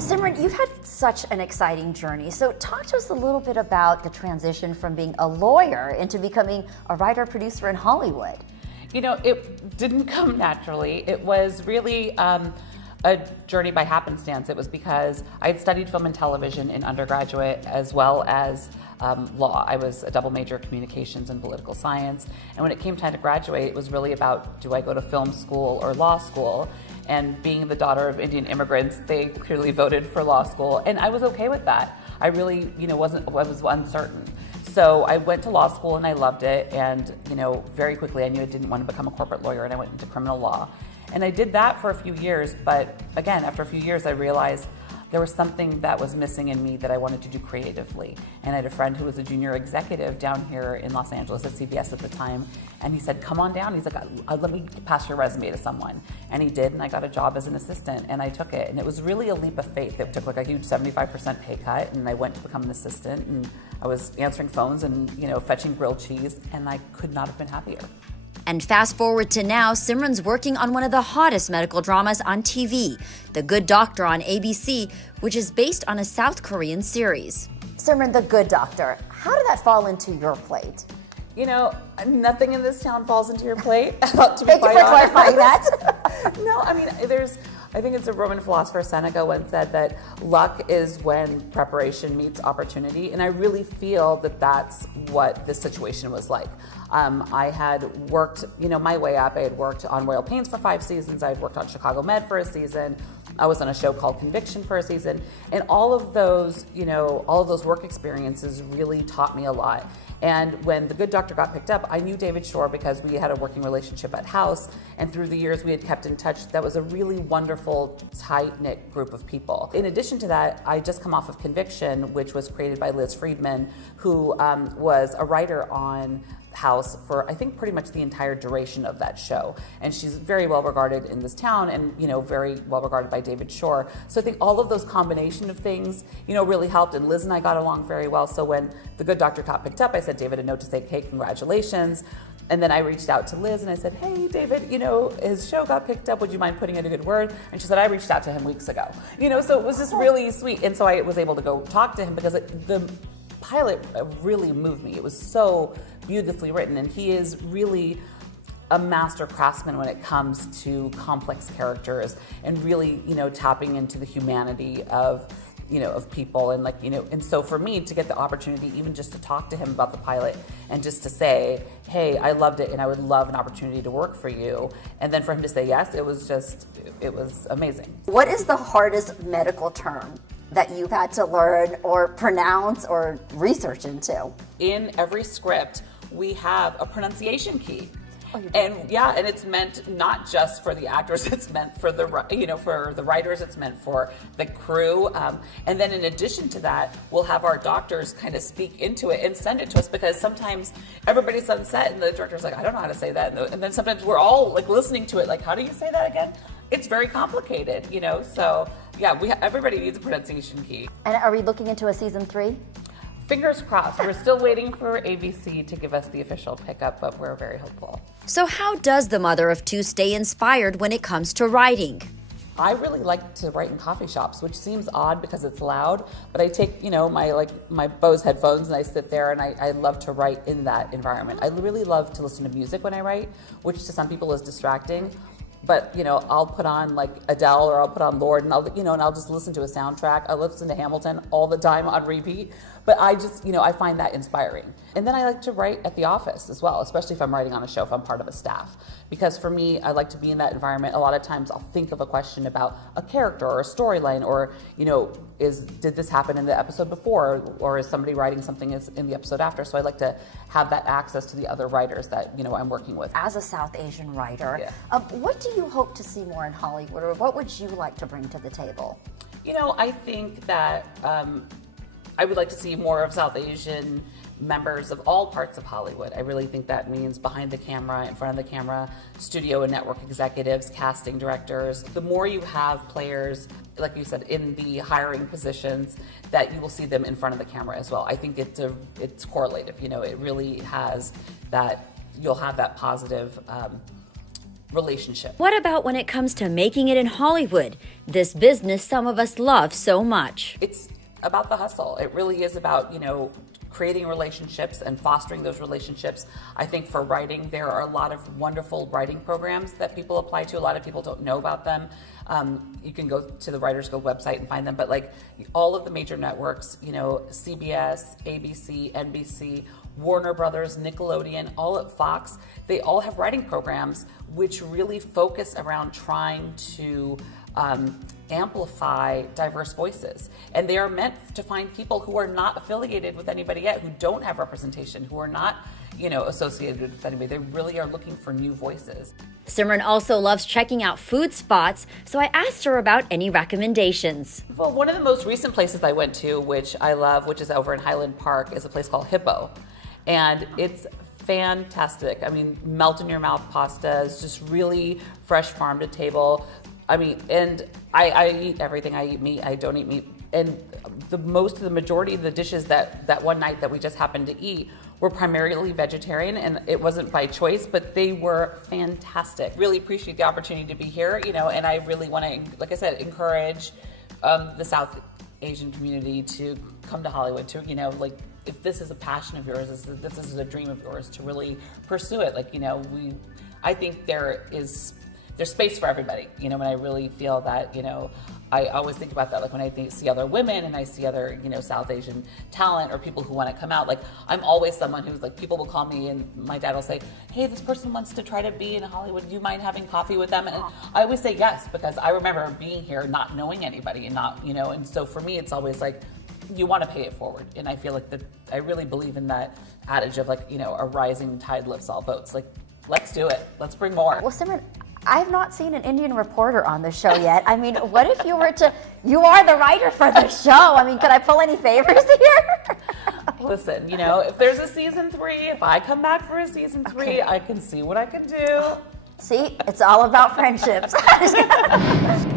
Simran, you've had such an exciting journey. So talk to us a little bit about the transition from being a lawyer into becoming a writer-producer in Hollywood. You know, it didn't come naturally. It was really a journey by happenstance. It was because I had studied film and television in undergraduate as well as law. I was a double major, communications and political science. And when it came time to graduate, it was really about, do I go to film school or law school? And being the daughter of Indian immigrants, they clearly voted for law school. And I was okay with that. I really, I was uncertain. So I went to law school and I loved it. And, very quickly I knew I didn't want to become a corporate lawyer, and I went into criminal law. And I did that for a few years. But again, after a few years, I realized there was something that was missing in me that I wanted to do creatively. And I had a friend who was a junior executive down here in Los Angeles at CBS at the time. And he said, come on down. He's like, let me pass your resume to someone. And he did, and I got a job as an assistant, and I took it. And it was really a leap of faith. It took like a huge 75% pay cut, and I went to become an assistant, and I was answering phones and, fetching grilled cheese, and I could not have been happier. And fast forward to now, Simran's working on one of the hottest medical dramas on TV, The Good Doctor on ABC, which is based on a South Korean series. Simran, The Good Doctor, how did that fall into your plate? Nothing in this town falls into your plate. To be Thank you for clarifying that. No, I think it's a Roman philosopher, Seneca, once said that luck is when preparation meets opportunity. And I really feel that that's what this situation was like. I had worked, my way up. I had worked on Royal Pains for 5 seasons. I had worked on Chicago Med for a season. I was on a show called Conviction for a season. And all of those work experiences really taught me a lot. And when The Good Doctor got picked up, I knew David Shore because we had a working relationship at House, and through the years we had kept in touch. That was a really wonderful, tight-knit group of people. In addition to that, I just come off of Conviction, which was created by Liz Friedman, who was a writer on House for, I think, pretty much the entire duration of that show. And she's very well regarded in this town and, very well regarded by David Shore. So I think all of those combination of things, really helped. And Liz and I got along very well. So when The Good Doctor got picked up, I sent David a note to say, hey, congratulations. And then I reached out to Liz and I said, hey, David, his show got picked up. Would you mind putting in a good word? And she said, I reached out to him weeks ago. So it was just really sweet. And so I was able to go talk to him because the pilot really moved me. It was so beautifully written, and he is really a master craftsman when it comes to complex characters and really, tapping into the humanity of people, and and so for me to get the opportunity even just to talk to him about the pilot and just to say, hey, I loved it and I would love an opportunity to work for you, and then for him to say yes, it was amazing. What is the hardest medical term that you've had to learn or pronounce or research into? In every script, we have a pronunciation key. And it's meant not just for the actors, it's meant for for the writers, it's meant for the crew. And then in addition to that, we'll have our doctors kind of speak into it and send it to us, because sometimes everybody's on set and the director's like, I don't know how to say that. And then sometimes we're all listening to it, like, how do you say that again? It's very complicated, so everybody needs a pronunciation key. And are we looking into a season 3? Fingers crossed. We're still waiting for ABC to give us the official pickup, but we're very hopeful. So how does the mother of 2 stay inspired when it comes to writing? I really like to write in coffee shops, which seems odd because it's loud, but I take, my Bose headphones and I sit there and I love to write in that environment. I really love to listen to music when I write, which to some people is distracting. But, I'll put on Adele or I'll put on Lorde and I'll just listen to a soundtrack. I listen to Hamilton all the time on repeat. But I just, I find that inspiring. And then I like to write at the office as well, especially if I'm writing on a show, if I'm part of a staff. Because for me, I like to be in that environment. A lot of times I'll think of a question about a character or a storyline, or, did this happen in the episode before? Or is somebody writing something in the episode after? So I like to have that access to the other writers that, I'm working with. As a South Asian writer, what do you hope to see more in Hollywood, or what would you like to bring to the table? I think that I would like to see more of South Asian members of all parts of Hollywood. I really think that means behind the camera, in front of the camera, studio and network executives, casting directors. The more you have players, like you said, in the hiring positions, that you will see them in front of the camera as well. I think it's correlative. It really has that. You'll have that positive relationship. What about when it comes to making it in Hollywood? This business some of us love so much. It's about the hustle. It really is about, creating relationships and fostering those relationships. I think for writing, there are a lot of wonderful writing programs that people apply to. A lot of people don't know about them. You can go to the Writers Guild website and find them, but like all of the major networks, CBS, ABC, NBC, Warner Brothers, Nickelodeon, all at Fox, they all have writing programs which really focus around trying to amplify diverse voices. And they are meant to find people who are not affiliated with anybody yet, who don't have representation, who are not, associated with anybody. They really are looking for new voices. Simran also loves checking out food spots, so I asked her about any recommendations. Well, one of the most recent places I went to, which I love, which is over in Highland Park, is a place called Hippo. And it's fantastic. I mean, melt in your mouth pasta is just really fresh farm to table. I mean, and I eat everything. I eat meat. I don't eat meat. And the majority of the dishes that one night that we just happened to eat were primarily vegetarian, and it wasn't by choice, but they were fantastic. Really appreciate the opportunity to be here, and I really want to, like I said, encourage the South Asian community to come to Hollywood, to, if this is a passion of yours, if this is a dream of yours, to really pursue it. I think there's space for everybody, and I really feel that, I always think about that, like when I see other women and I see other, South Asian talent or people who want to come out, like I'm always someone who's like, people will call me and my dad will say, hey, this person wants to try to be in Hollywood. Do you mind having coffee with them? And I always say yes, because I remember being here, not knowing anybody and not, and so for me, it's always like, you want to pay it forward. And I feel like I really believe in that adage of like, a rising tide lifts all boats. Like, let's do it. Let's bring more. Well, Simran, I've not seen an Indian reporter on the show yet. I mean, what if you are the writer for the show? I mean, could I pull any favors here? Listen, if there's a season 3, if I come back for a season 3, okay, I can see what I can do. See, it's all about friendships.